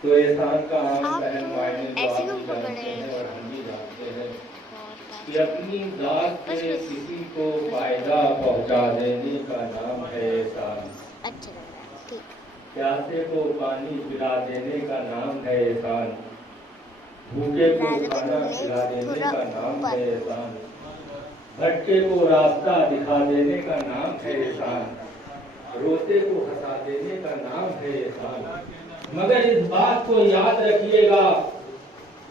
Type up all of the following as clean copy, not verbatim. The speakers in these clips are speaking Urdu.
تو احسان کا عام پہن معنی تو ایسے آپ کیوں بھی پکڑے جانتے ہیں ہیں؟ اور ہم بھی جانتے ہیں کہ اپنی ذات سے کسی کو فائدہ پہنچا دینے کا نام ہے احسان۔ اچھا ٹھیک۔ پیاسے کو پانی پلا دینے کا نام ہے احسان، بھوکے کو کھانا کھلا دینے کا نام ہے احسان، بھٹکے کو راستہ دکھا دینے کا نام ہے احسان، روتے کو ہنسا دینے کا نام ہے احسان۔ مگر اس بات کو یاد رکھیے گا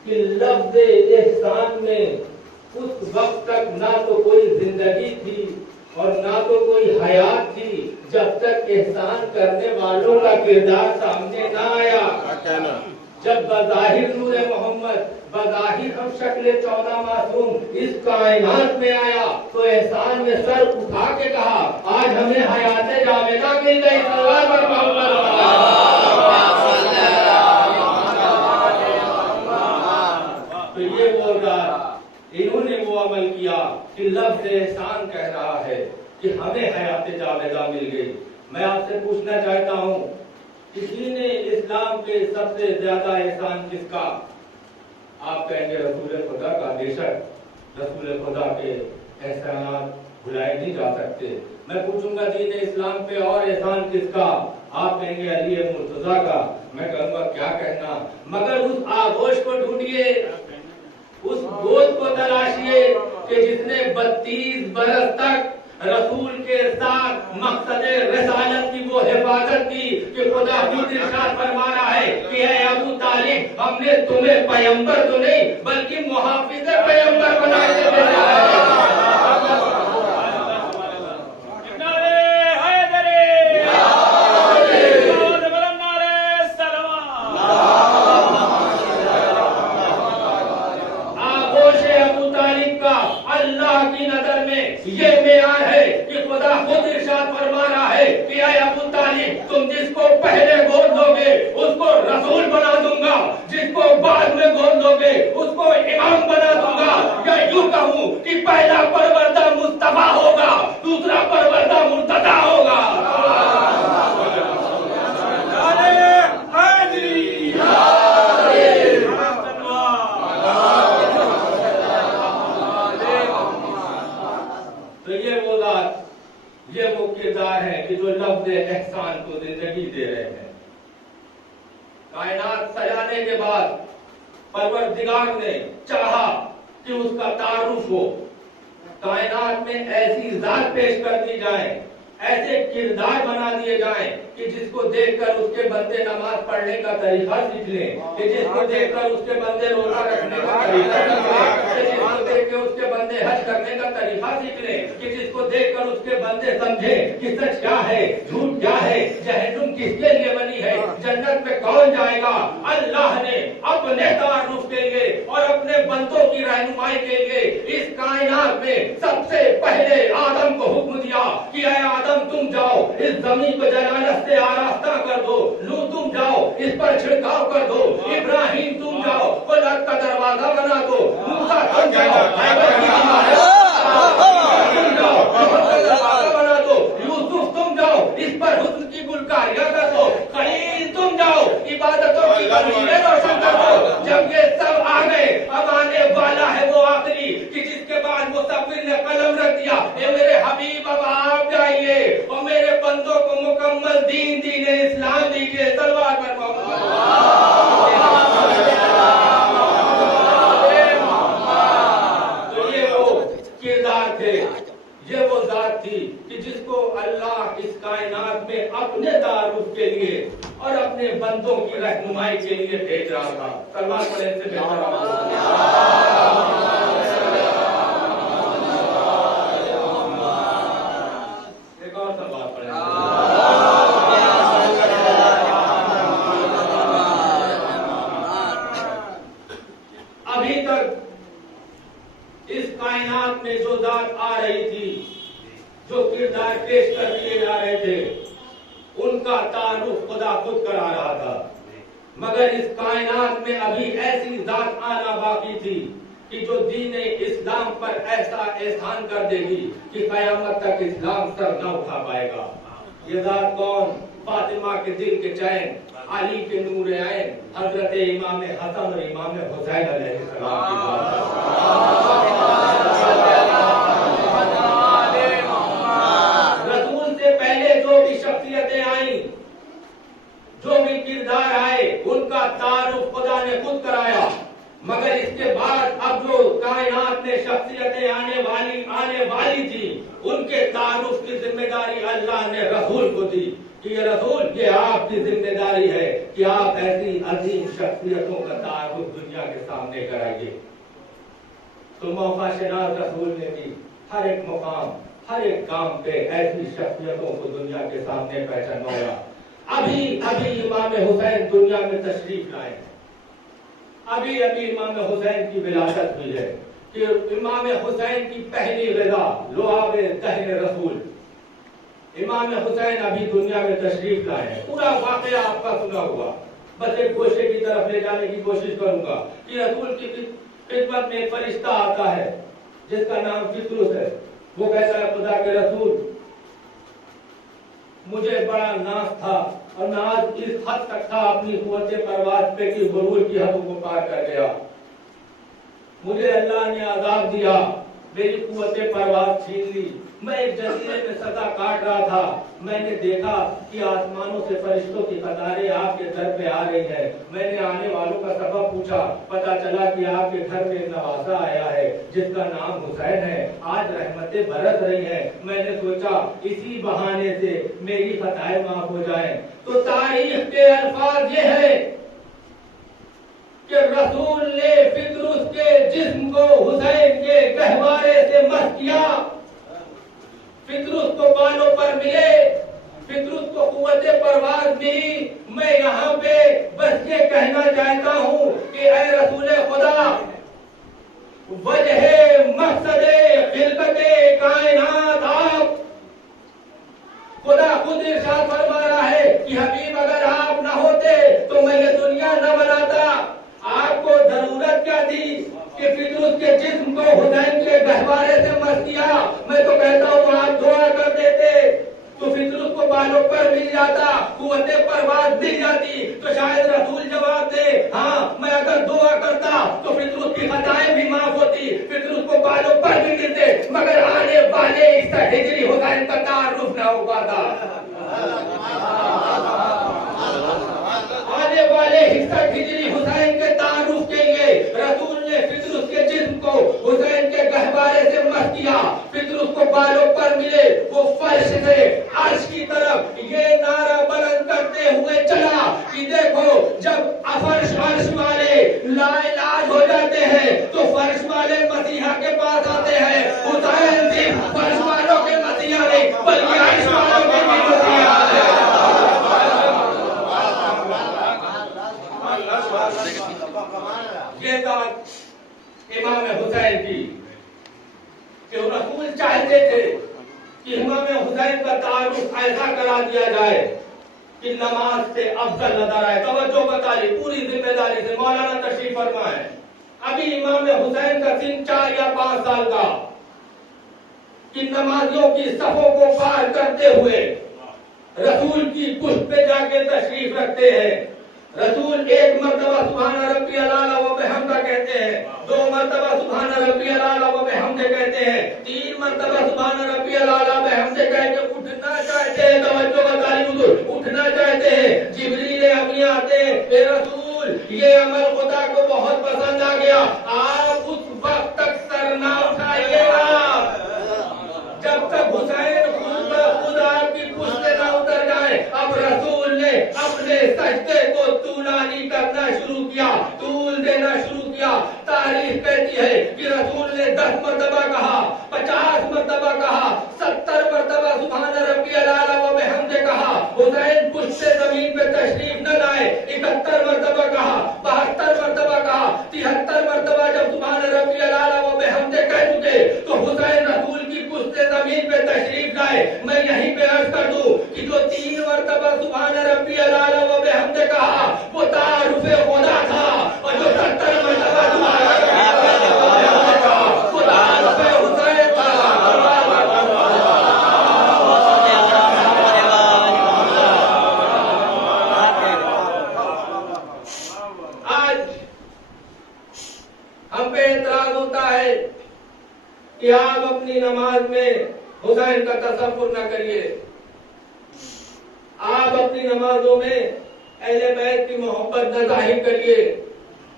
کہ لفظ احسان میں اس وقت تک نہ تو کوئی زندگی تھی اور نہ تو کوئی حیات تھی جب تک احسان کرنے والوں کا کردار سامنے نہ آیا۔ جب بظاہر نور محمد، بظاہر ہم شکل 14 معصوم اس کائنات میں آیا تو احسان میں سر اٹھا کے کہا آج ہمیں حیات جاویدہ مل گئی۔ صلوات پر محمد۔ تو یہ وہ ذات، انہوں نے وہ عمل کیا کہ لفظ احسان کہہ رہا ہے کہ ہمیں حیات جاویدہ مل گئی۔ میں آپ سے پوچھنا چاہتا ہوں کہ دین اسلام پہ سب سے زیادہ احسان کس کا؟ آپ کہیں گے رسول خدا کا۔ بے شک رسول خدا کے احسانات بھلائے نہیں جا سکتے۔ میں پوچھوں گا دین اسلام پہ اور احسان کس کا؟ آپ کہیں گے علی مرتضیٰ کا۔ میں کہوں گا کیا کہنا، مگر اس آغوش کو ڈھونڈیے، اس گود کو تلاشیے کہ جس نے 32 برس تک رسول کے ساتھ مقصد رسالت کی وہ حفاظت کی کہ خدا خود ارشاد فرما رہا ہے کہ اے ابو طالب ہم نے تمہیں پیغمبر تو نہیں بلکہ محافظ پیغمبر بنا کے بھیجا ہے۔ یہ معیار ہے کہ خدا خود ارشاد فرما رہا ہے کہ اے ابو طالب تم جس کو پہلے گود لو گے اس کو رسول بنا دوں گا، جس کو بعد میں گود لو گے اس کو امام بنا دوں گا۔ یا یوں کہوں کہ پہلا پروردہ مصطفیٰ ہوگا، دوسرا پروردہ مرتضیٰ ہوگا۔ یہ وہ کردار ہے کہ جو لفظ احسان کو زندگی دے رہے ہیں۔ کائنات سجانے کے بعد پروردگار نے چاہا کہ اس کا تعارف ہو، کائنات میں ایسی ذات پیش کر دی جائے، ایسے کردار بنا دیے جائیں کہ جس کو دیکھ کر اس کے بندے نماز پڑھنے کا طریقہ سیکھ لیں، کہ جس کو دیکھ کر اس کے بندے روزہ رکھنے کا طریقہ سیکھ لیں، کہ جس کو دیکھ کے اس کے بندے حج کرنے کا طریقہ سیکھ لیں، کہ جس کو دیکھ کر اس کے بندے سمجھیں کہ سچ کیا ہے، جھوٹ کیا ہے، جہنم کس کے لیے بنی ہے، جنت میں کون جائے گا۔ اللہ نے اپنے تعارف کے لیے اور اپنے بندوں کی رہنمائی کے لیے اس کائنات میں سب سے پہلے آدم کو حکم دیا کہ اے آدم تم جاؤ اس زمین کو جلالت سے آراستہ کر دو، لو تم جاؤ اس پر چھڑکاؤ کر دو، ابراہیم تم جاؤ خلق کا دروازہ بنا دو، موسیٰ تم جاؤ بنا دو، یوسف تم جاؤ اس پر حسن کی گلکاریاں کر دو، خلیل تم جاؤ عبادتوں کی کلیلیں روشن کر دو۔ جب یہ سب آ گئے اب آنے والا ہے وہ آخری کہ جس کے بعد مصور نے قلم رکھ دیا، اے میرے حبیب اب آپ جائیے اور میرے بندوں کو مکمل دین اسلام دیجیے۔ صلوات پر محمد۔ تو یہ وہ کردار تھے، یہ وہ ذات تھی کہ جس کو اللہ اس کائنات میں اپنے تعارف کے لیے اور اپنے بندوں کی رہنمائی کے لیے بھیج رہا تھا۔ صلوات پڑھیں سے ایک اور صلوات پڑھیں۔ ابھی تک اس کائنات میں جو ذات آ رہی تھی، جو کردار پیش کر دیے جا رہے تھے، ان کا تعارف خدا خود کرا رہا تھا، مگر اس کائنات میں ابھی ایسی ذات آنا باقی تھی کہ جو دین اسلام پر ایسا احسان کر دے گی کہ قیامت تک اسلام سر نہ اٹھا پائے گا۔ یہ ذات کون؟ فاطمہ کے دل کے چین، علی کے نور عین حضرت امام حسن اور امام حسین علیہ السلام کی رسول سے پہلے جو بھی شخصیتیں آئیں، جو بھی کردار آئے، ان کا تعارف خدا نے خود کرایا، مگر اس کے بعد اب جو کائنات میں شخصیتیں آنے والی تھی، ان کے تعارف کی ذمہ داری اللہ نے رسول کو دی کہ یہ رسول، یہ آپ کی ذمہ داری ہے کہ آپ ایسی عظیم شخصیتوں کا تعارف دنیا کے سامنے کرائیے۔ تو موقع شناس رسول نے بھی ہر ایک مقام، ہر ایک کام پہ ایسی شخصیتوں کو دنیا کے سامنے پہچانوایا۔ ابھی امام حسین دنیا میں تشریف لائے، ابھی امام حسین کی ولادت ہوئی ہے کہ امام حسین کی پہلی غذا لعاب دہن رسول، امام حسین ابھی دنیا میں تشریف لائے ہیں۔ پورا واقعہ آپ کا سنا ہوا، بس ایک گوشے کی طرف لے جانے کی کوشش کروں گا کہ رسول کی خدمت میں ایک فرشتہ آتا ہے جس کا نام فطرس ہے۔ وہ کہتا ہے خدا کے رسول، مجھے بڑا ناز تھا اور ناز اس حد تک تھا اپنی قوت پرواز پہ کہ غرور کی حدوں کو پار کر گیا۔ مجھے اللہ نے عذاب دیا، میری قوت پرواز چھین لی، میں ایک جزیرے میں سزا کاٹ رہا تھا، میں نے دیکھا کہ آسمانوں سے فرشتوں کی قطاریں آپ کے گھر پہ آ رہی ہیں۔ میں نے آنے والوں کا سبب پوچھا، پتا چلا کہ آپ کے گھر میں ایک نواسا آیا ہے جس کا نام حسین ہے، آج رحمتیں برس رہی ہیں۔ میں نے سوچا اسی بہانے سے میری خطائیں معاف ہو جائیں۔ تو تاریخ کے الفاظ یہ ہے کہ رسول نے فطرس کے جسم کو حسین کے گہوارے سے مس کیا، فطرس کو بالوں پر ملے، فطرس کو قوت پرواز ملی۔ میں یہاں پہ بس یہ کہنا چاہتا ہوں کہ اے رسول خدا، وجہ مقصد خلقت کائنات آپ، خدا خود ارشاد فرما رہا ہے کہ حبیب اگر آپ نہ ہوتے تو میں یہ دنیا نہ بناتا۔ آپ کو ضرورت کیا تھی کہ فطرس کے جسم کو حسین کے گہوارے سے مس کیا؟ میں تو کہتا ہوں آپ دعا کر دیتے تو فطرس کو بالوں پر مل جاتا، قوت پرواز مل جاتی، تو شاید رسول جواب دے ہاں میں اگر دعا کرتا تو فطرس کی خطائیں بھی معاف ہوتی، فطرس کو بالوں پر بھی ملتے، مگر آنے والے اس ہجری حسین کا تعارف نہ ہو پاتا۔ آنے والے ہجری حسین کے تعارف کے لیے رسول نے فطرس کے جسم کو حسین کے گہوارے سے مس کیا، فطرس کو بالوں پر ملے، وہ فرش سے عرش کی طرف یہ نعرہ بلند کرتے ہوئے چلا کہ دیکھو جب فرش عرش والے لا علاج ہو جاتے ہیں تو فرش والے مسیحا کے پاس آتے ہیں۔ حسین صرف فرش والوں کے مسیحا نہیں بلکہ عرش والوں کے بھی مسیحا ہے۔ یہ بات امام حسین کی کہ رسول چاہتے تھے کہ امام حسین کا تعارف ایسا کرا دیا جائے کہ نماز سے افضل نظر آئے۔ توجہ بتائیے، پوری ذمہ داری سے مولانا تشریف فرما ہے۔ ابھی امام حسین کا سن 4 یا 5 سال کا کہ نمازیوں کی صفوں کو پار کرتے ہوئے رسول کی پشت پہ جا کے تشریف رکھتے ہیں۔ رسول ایک مرتبہ سبحان ربی الاعلی و بحمدہ کہتے ہیں، 2 مرتبہ سبحان ربی الاعلی و بحمدہ کہتے ہیں، 3 مرتبہ سبحان ربی الاعلی بحمدہ کہہ کے اٹھنا چاہتے ہیں۔ توجہ بتائیے حضور، اٹھنا چاہتے ہیں، جبریل امی آتے ہیں، اے رسول یہ عمل خدا کو بہت پسند آ گیا، آپ اس وقت تک سر نہ اٹھائیے گا جب تک حسین خود آپ کی پشت سے نہ اتر جائے۔ اب رسول نے اپنے سجدے کو طولانی کرنا شروع کیا، طول دینا شروع کیا۔ تاریخ کہتی ہے کہ رسول نے 10 مرتبہ کہا، 50 مرتبہ کہا، 70 مرتبہ سبحان ربی الاعلی و بحمدہ کہا۔ حسین پشت سے زمین پہ تشریف نہ لائے، 71 مرتبہ کہا، 72 مرتبہ کہا، 73 مرتبہ جب سبحان ربی الاعلی و بحمدہ کہہ چکے تو حسین رسول کی پشت سے زمین پہ تشریف لائے۔ میں یہیں پہ عرض کر دوں کہ جو 3 مرتبہ سبحان ربی الاعلی و بحمدہ کہا وہ تعارف خدا تھا، اور جو 70 مرتبہ سبحان ربی الاعلی و بحمدہ کہا وہ تعارف حسین تھا۔ کہ آپ اپنی نماز میں حسین کا تصور نہ کریے، آپ اپنی نمازوں میں اہل بیت کی محبت نہ ظاہر کریے،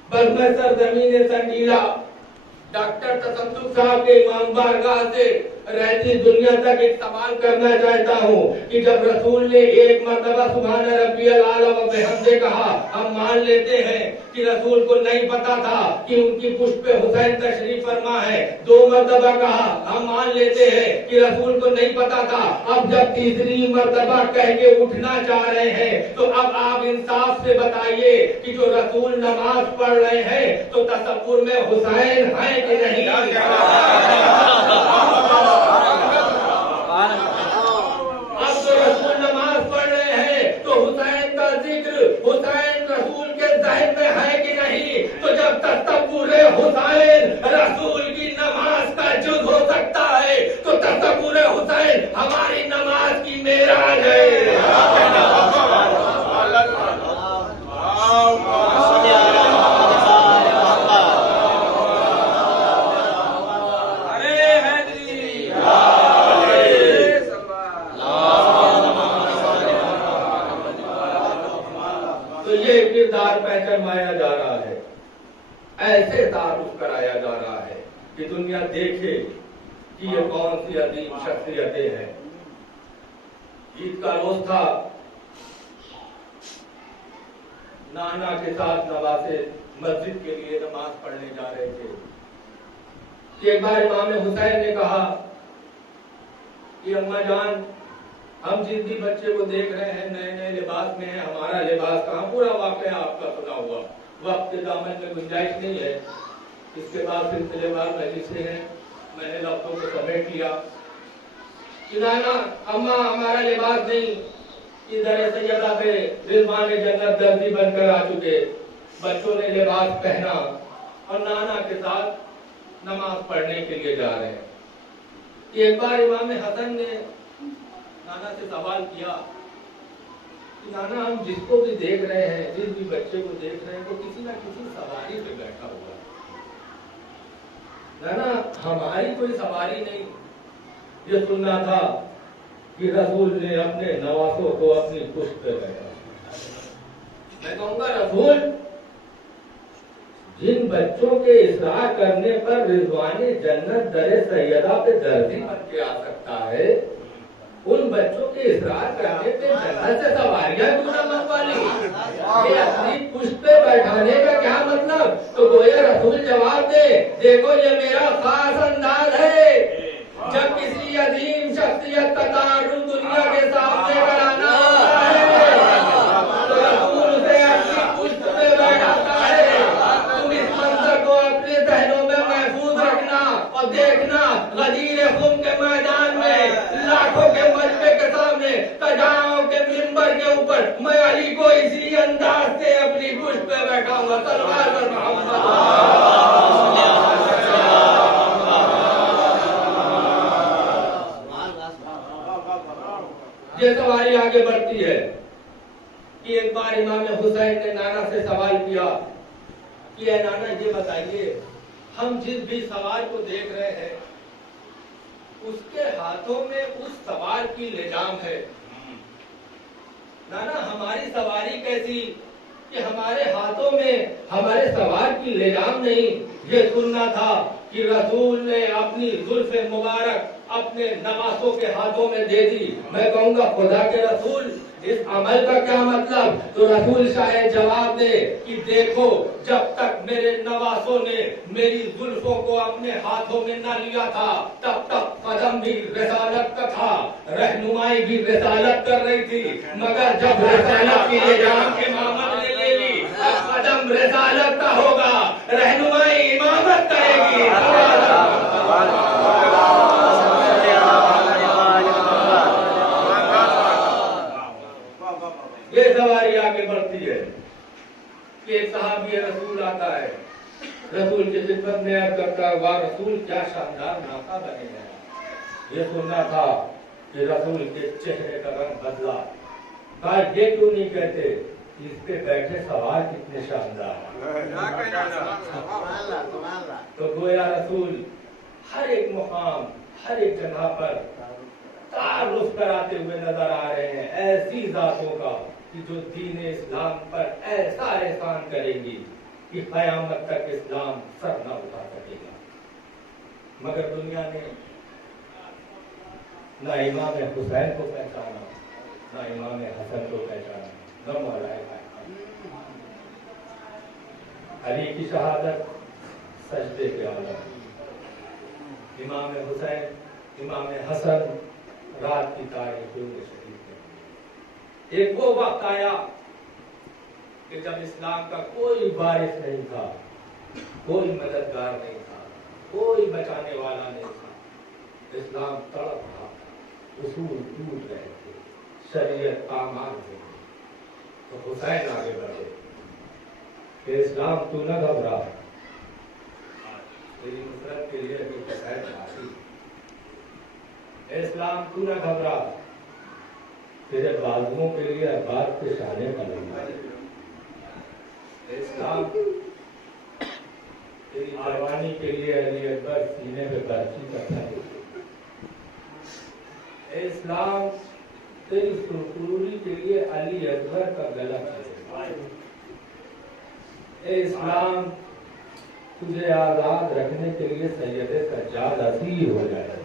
بس میں سرزمین سنگیلا ڈاکٹر تصدق صاحب کے امام بارگاہ سے رہتی دنیا تک ایک سوال کرنا چاہتا ہوں کہ جب رسول نے ایک مرتبہ سبحان ربی الاعلی و بحمدہ کہا، ہم مان لیتے ہیں کہ رسول کو نہیں پتا تھا کہ ان کی پشت پہ حسین تشریف فرما ہے، 2 مرتبہ کہا، ہم مان لیتے ہیں کہ رسول کو نہیں پتا تھا، اب جب تیسری مرتبہ کہہ کے اٹھنا چاہ رہے ہیں تو اب آپ انصاف سے بتائیے کہ جو رسول نماز پڑھ رہے ہیں تو تصور میں حسین ہیں کہ نہیں؟ اب جو رسول نماز پڑھ رہے ہیں تو حسین کا ذکر، حسین رسول کے ذہن میں ہے کہ نہیں؟ تو جب تصور حسین رسول کی نماز کا جز ہو سکتا ہے تو تصور حسین ہماری نماز کی معراج ہے۔ پہچانوایا جا رہا ہے، ایسے تعارف کرایا جا رہا ہے کہ دنیا دیکھے کہ یہ کون سی عظیم شخصیتیں ہیں۔ عید کا روز تھا، نانا کے ساتھ نواسے مسجد کے لیے نماز پڑھنے جا رہے تھے کہ ایک بار امام حسین نے کہا کہ اماں جان، ہم جس بھی بچے کو دیکھ رہے ہیں نئے نئے لباس میں ہیں، ہمارا لباس کہاں؟ پورا واقعہ آپ کا سنا ہوا، وقت کے دامن میں گنجائش نہیں ہے، اس کے بعد سلسلے وار مجلسیں ہیں، میں نے لفظوں کو سمیٹ لیا کہ نانا اماں ہمارا لباس نہیں، ادھر سیدہ پہ رضوان جنت درزی بن کر آ چکے، بچوں نے لباس پہنا اور نانا کے ساتھ نماز پڑھنے کے لیے جا رہے ہیں۔ ایک بار امام حسن نے نانا سے سوال کیا کہ نانا، ہم جس کو بھی دیکھ رہے ہیں، جس بھی بچے کو دیکھ رہے ہیں، وہ کسی نہ کسی سواری پہ بیٹھا ہوا ہے، نانا ہماری کوئی سواری نہیں۔ یہ سننا تھا کہ رسول نے اپنے نواسوں کو اپنی پشت پہ بیٹھا۔ میں کہوں گا رسول جن بچوں کے اصرار کرنے پر رضوان جنت در سیدہ پہ درزی بن کے آ سکتا ہے، ان بچوں کے اصرار کرنے پہ جنت سے سواریاں کیوں نہ منگوا لی؟ یہ اپنی پشت پہ بیٹھانے کا کیا مطلب؟ تو گویا رسول جواب دے، دیکھو یہ میرا خاص انداز ہے، جب کسی عظیم شخصیت کا تعارف دنیا کے سامنے کرانا ہوتا ہے تو رسول اسے اپنی پشت پہ بیٹھاتا ہے۔ تم اس منظر کو اپنے ذہنوں میں محفوظ رکھنا اور دیکھنا، غدیر خم کے میدان میں لاکھوں کے مجمع کے سامنے تجاؤں کے منبر کے اوپر میں علی کو اسی انداز سے اپنی پشت پہ بیٹھاؤں گا۔ سلوات پر محمد۔ یہ سواری آگے بڑھتی ہے کہ ایک بار امام حسین نے نانا سے سوال کیا کہ اے نانا یہ بتائیے، ہم جس بھی سوار کو دیکھ رہے ہیں اس کے ہاتھوں میں اس سوار کی لجام ہے، نانا ہماری سواری کیسی کہ ہمارے ہاتھوں میں ہمارے سوار کی لجام نہیں؟ یہ سننا تھا کہ رسول نے اپنی زلف مبارک اپنے نواسوں کے ہاتھوں میں دے دی۔ میں کہوں گا خدا کے رسول اس عمل کا کیا مطلب؟ تو رسول شاید جواب دے کہ دیکھو، جب تک میرے نواسوں نے میری زلفوں کو اپنے ہاتھوں میں نہ لیا تھا تب تک قدم بھی رسالت کا تھا، رہنمائی بھی رسالت کر رہی تھی، مگر جب رسالت کی لجام امامت نے لے لی، اب قدم رسالت کا ہوگا، رہنمائی امامت کرے گی۔ یہ سواری آگے بڑھتی ہے کہ ایک صحابی رسول آتا ہے، رسول کی خدمت میں عرض کرتا ہے، واہ رسول کیا شاندار ناقہ بنے ہیں۔ یہ سننا تھا کہ رسول کے چہرے کا رنگ بدلا، کہا یہ کیوں نہیں کہتے اس پہ بیٹھے سوار کتنے شاندار۔ تو گویا رسول ہر ایک مقام ہر ایک جگہ پر تعارف کراتے ہوئے نظر آ رہے ہیں ایسی ذاتوں کا کہ جو دین اسلام پر ایسا احسان کریں گی کہ قیامت تک اسلام سر نہ اٹھا سکے گا. مگر دنیا نے نہ امام حسین کو پہچانا، نہ امام حسن کو پہچانا، نہ مولا علی کی شہادت سجدے کے عالم، امام حسین امام حسن رات کی تاریخوں میں شہید تھے. ایک وہ وقت آیا کہ جب اسلام کا کوئی وارث نہیں تھا، کوئی مددگار نہیں تھا، کوئی بچانے والا نہیں تھا. اسلام تڑپ رہا تھا، اصول ٹوٹ رہے تھے، شریعت پامال ہو گئی. تو حسین آگے بڑھے کہ اسلام تو نہ گھبرا، تیری نصرت کے لیے تو حسین کافی. اسلام تو نہ گھبرا، تیرے بازوؤں کے لیے عباس کے شانے پڑیں. اسلام تیری جوانی کے لیے علی اکبر سینے پہ برچی کرتا ہے. اسلام تیری سرخروری کے لیے علی اکبر کا گلا ہے. اسلام تجھے آزاد رکھنے کے لیے سید سجاد اسیر ہو جائے.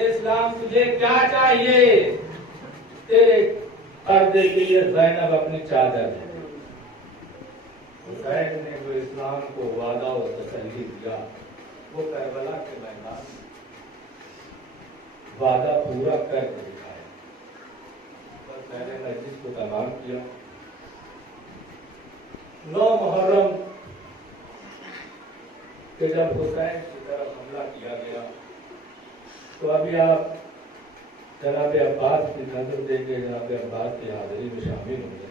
اسلام تجھے کیا چاہیے؟ تیرے پردے کے لیے زینب اپنی چادر ہے. حسین نے جو اسلام کو وعدہ و تسلی دیا وہ کربلا کے میدان وعدہ پورا کر کے دکھایا. بس میں نے مجلس کو تمام کیا. 9 محرم کہ جب حسین کی طرف حملہ کیا گیا تو ابھی آپ جناب عباس کی نظر دیں گے، جناب عباس کی حاضری میں شامل ہوں گے.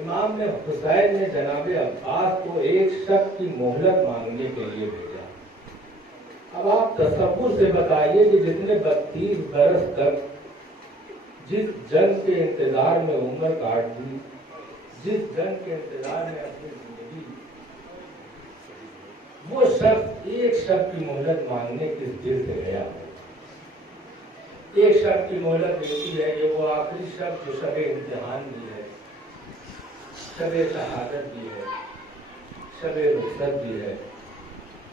امام نے حسین نے جناب عباس کو ایک شخص کی مہلت مانگنے کے لیے بھیجا. اب آپ تصور سے بتائیے کہ جتنے 32 برس تک جس جنگ کے انتظار میں عمر کاٹ دی، جس جنگ کے انتظار میں اپنی زندگی، وہ شخص ایک شخص کی مہلت مانگنے کس دل سے گیا. ایک شخص کی مہلت دیتی ہے، یہ وہ آخری شخص جو شب امتحان بھی ہے، شب شہادت بھی ہے، شب رخصت بھی ہے.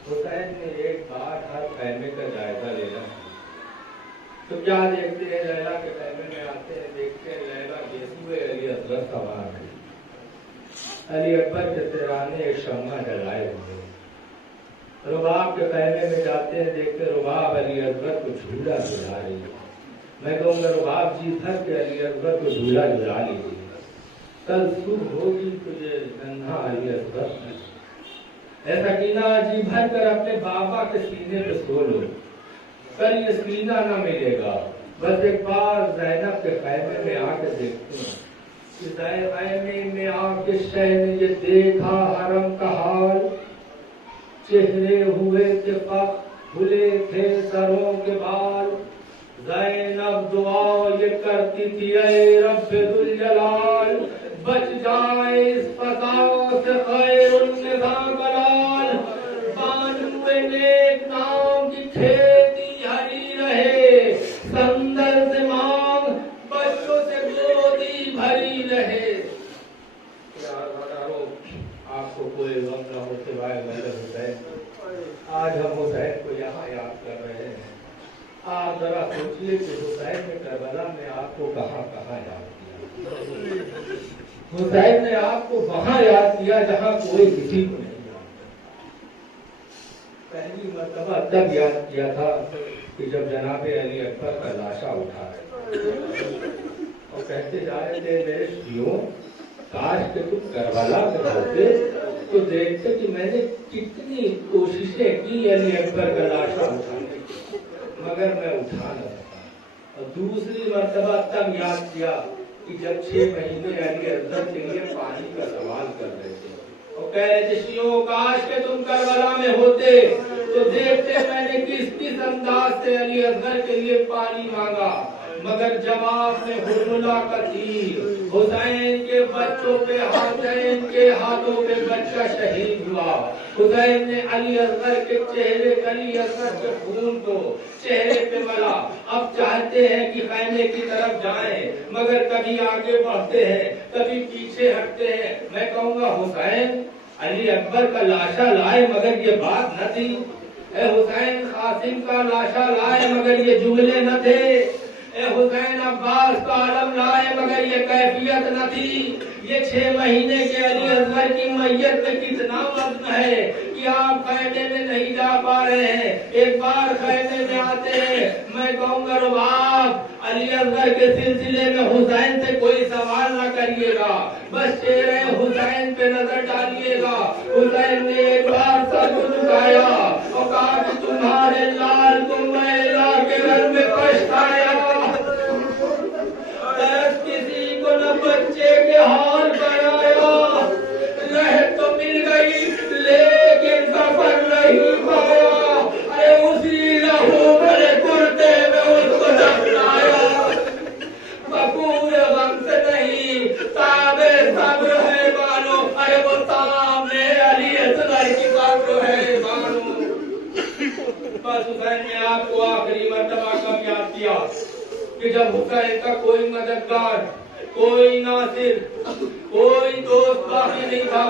حسین نے ایک بار ہر خیمے کا جائزہ لینا ہے. تو کیا دیکھتے ہیں؟ لیلا کے خیمے میں آتے ہیں، دیکھتے ہیں لیلا یسوع علی اصغر سوار ہے، علی اکبر کے ترانے ایک شمع جلائے ہوئے. رباب کے خیمے میں جاتے ہیں، دیکھتے رباب علی اکبر کو جھولا جھلا رہی ہے. میں کہوں گا رباب جی بھر کے علی اکبر کو جھولا جھلا لیجیے. کل صبح ہوگی تو یہ ننھا علی اکبر ایسا کینا جی بھر کر اپنے بابا کے سینے پہ سو لو، کل یہ سینہ نہ ملے گا. بس ایک بار زینب کے خیمے میں آ کے دیکھتے ہیں کہ خیمے میں آ کے شہ نے یہ دیکھا حرم کا حال. چہرے ہوئے تھے فخر، کھلے تھے سروں کے بال. زینب دعا یہ کرتی تھی اے رب ذوالجلال، بچ جائے اس فضا سے خیر النظام بلال. بانوے نیک نام کی کھیتی ہری رہے، سندر سے مانگ بچوں سے گودی بھری رہے. آپ کو کوئی غم نہ ہو سوائے مدد حسین. آج ہم حسین کو یہاں یاد کر رہے ہیں. آپ ذرا سوچیے کہ حسین نے کربلا میں آپ کو کہاں کہاں یاد کیا. حسین نے آپ کو وہاں یاد کیا جہاں کوئی کسی کو نہیں یاد. پہلی مرتبہ تب یاد کیا تھا کہ جب جناب علی اکبر کا لاشا اٹھا اور کہتے جا رہے تھے میرے شیعوں کاش کہ تم کربلا میں ہوتے تو دیکھتے کہ میں نے کتنی کوششیں کی علی اکبر کا لاشا اٹھانے کی، مگر میں اٹھا نہ سکا. اور دوسری مرتبہ تب یاد کیا کہ جب 6 مہینے علی اکبر کے لیے پانی کا سوال کر رہے تھے اور کہہ رہے تھے شیعوں کاش کہ تم کربلا میں ہوتے تو دیکھتے میں نے کس انداز سے علی اکبر کے لیے پانی مانگا، مگر جواب میں حرملہ کا تیر حسین کے بچوں پہ حسین کے ہاتھوں پہ بچہ شہید ہوا. حسین نے علی اصغر کے چہرے علی اصغر کے خون کو چہرے پہ ملا. اب چاہتے ہیں کہ خیمے کی طرف جائیں مگر کبھی آگے بڑھتے ہیں کبھی پیچھے ہٹتے ہیں. میں کہوں گا حسین علی اکبر کا لاشا لائے مگر یہ بات نہ تھی. اے حسین قاسم کا لاشا لائے مگر یہ جملے نہ تھے. اے حسین عباس کا علم لائے مگر یہ کیفیت نہ تھی. یہ 6 مہینے کے علی اصغر کی میت میں کتنا وزن ہے کہ آپ خیمے میں نہیں جا پا رہے ہیں. ایک بار خیمے میں آتے ہیں. میں کہوں گا رباب علی اصغر کے سلسلے میں حسین سے کوئی سوال نہ کریے گا, بس شیر حسین پہ نظر ڈالیے گا. حسین نے ایک بار سر جھکایا اور کہا کہ تمہارے لال کو میں لا کے گھر میں پچھتایا. کسی کو نہ بچے کے حال بنایا. رہ تو مل گئی لیکن سفر نہیں پایا. ارے اسی لہو بھرے کرتے میں اس کو دفنایا. بکور غم سے نہیں تابے صبر ہے بانو. ارے وہ سامنے علی اصغر کی قبر ہے بانو. بس حسین نے آپ کو آخری مرتبہ کب یاد کیا کہ جب حسین کا کوئی مددگار, کوئی ناصر, کوئی دوست باقی نہیں تھا.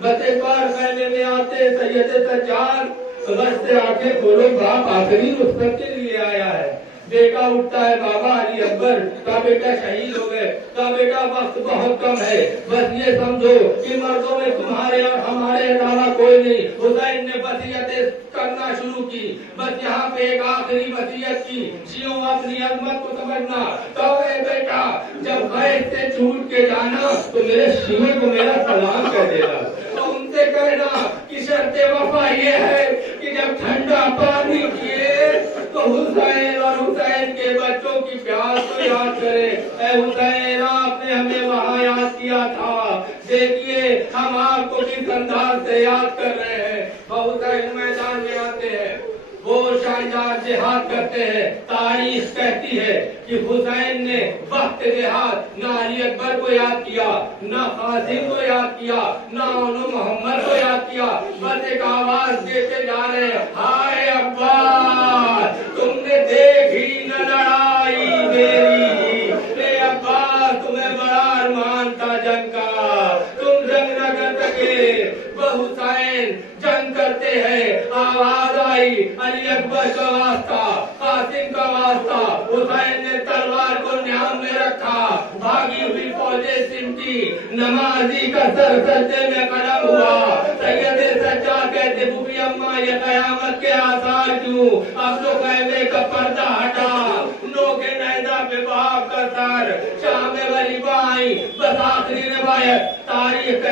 بس ایک بار خیمے میں آتے سید سجاد غش سے آنکھیں کھولو, باپ آخری نصرت کے لیے آیا ہے. بیٹا اٹھتا ہے, بابا علی اکبر کا بیٹا شہید ہو گئے. کا بیٹا وقت بہت کم ہے, بس یہ سمجھو کہ مردوں میں تمہارے اور ہمارے علاوہ کوئی نہیں. حسین نے وصیتیں کرنا شروع کی. بس یہاں پہ ایک آخری وصیت کی. شیعوں اپنی عظمت کو سمجھنا. تو اے بیٹا جب غیب سے چھوٹ کے جانا تو میرے شیعوں کو میرا سلام کہہ دے گا. تو ان سے کہنا کہ شرط وفا یہ ہے کہ جب ٹھنڈا پانی پیے تو حسین اور حسین کے بچوں کی پیاس کو یاد کرے. اے حسین آپ نے ہمیں وہاں یاد کیا تھا, دیکھیے ہم آپ کو کس انداز سے یاد کر رہے ہیں. حسین میدان میں آتے ہیں, وہ شاندار جہاد کرتے ہیں. تاریخ کہتی ہے کہ حسین نے وقت جہاد نہ علی اکبر کو یاد کیا, نہ قاسم کو یاد کیا, نہ محمد کو یاد کیا. بس ایک آواز دیتے جا رہے ہیں, ہائے عباس تم نے دیکھی نہ لڑائی میری. اے عباس تمہیں بڑا ارمان تھا جنگ کا, تم جنگ نہ کر سکے. وہ حسین جنگ کرتے ہیں. آواز آئی علی اکبر کا واسطہ, قاسم کا واسطہ. حسین نے تلوار کو نیام میں رکھا, بھاگی ہوئی فوجیں سمٹی, نمازی کا سر سجدے میں قلم ہوا. سید سجاد کہتے بوبی اماں یہ قیامت کے آثار کیوں؟ اب تو خیمے کا پردہ ہٹا, نو کے نیزہ پہ باپ کا سر. شام غریبہ آئی, بس آخری روایت تاریخ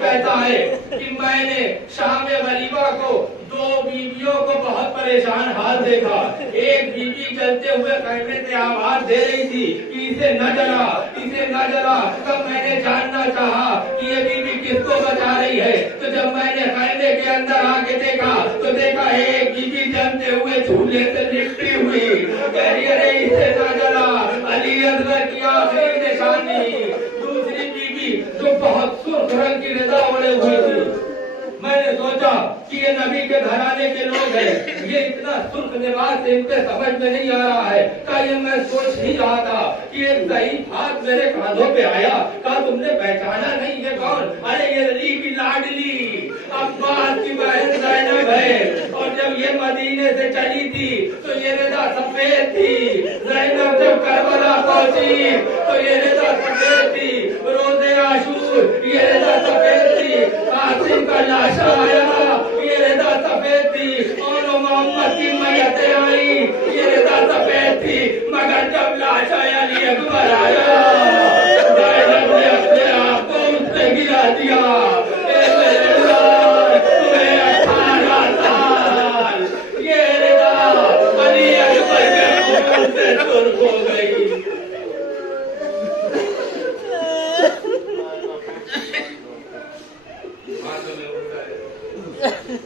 کہتا ہے کہ میں نے شام غریبہ کو 2 بیویوں کو بہت پریشان حال دیکھا. ایک بیوی چلتے ہوئے خیمے سے آواز دے رہی تھی کہ اسے نہ جلا, اسے نہ جلا. تب میں نے جاننا چاہا کہ یہ بیوی کس کو بچا رہی ہے. تو جب میں نے خیمے کے اندر آ کے دیکھا تو دیکھا ایک بیوی جلتے ہوئے جھولے سے لپٹی ہوئی, کہہ رہی ہے اسے نہ جلا, علی اصغر کی آخری نشانی. دوسری بیوی جو بہت سرخ رنگ کی رضا اوڑے ہوئی تھی, میں نے سوچا کہ یہ نبی کے گھرانے کے لوگ ہیں, یہ اتنا سرخ لباس ان پہ سمجھ میں نہیں آ رہا ہے. کہا یہ میں سوچ ہی رہا تھا کہ ایک ضعیف ہاتھ میرے کاندھوں پہ آیا. کہا تم نے پہچانا نہیں یہ کون؟ ارے یہ علی کی لاڈلی عباس کی بہن زینب ہے. اور جب یہ مدینے سے چلی تھی تو یہ رضا سفید تھی. زینب جب کربلا پہنچی تو یہ رضا سفید تھی. روزے عاشور یہ رضا سفید تھی. قاسم کا لاشا آیا یہ رضا سفید تھی. اور محمد کی میتیں آئی یہ رضا سفید تھی. مگر جب لاشا علی اکبر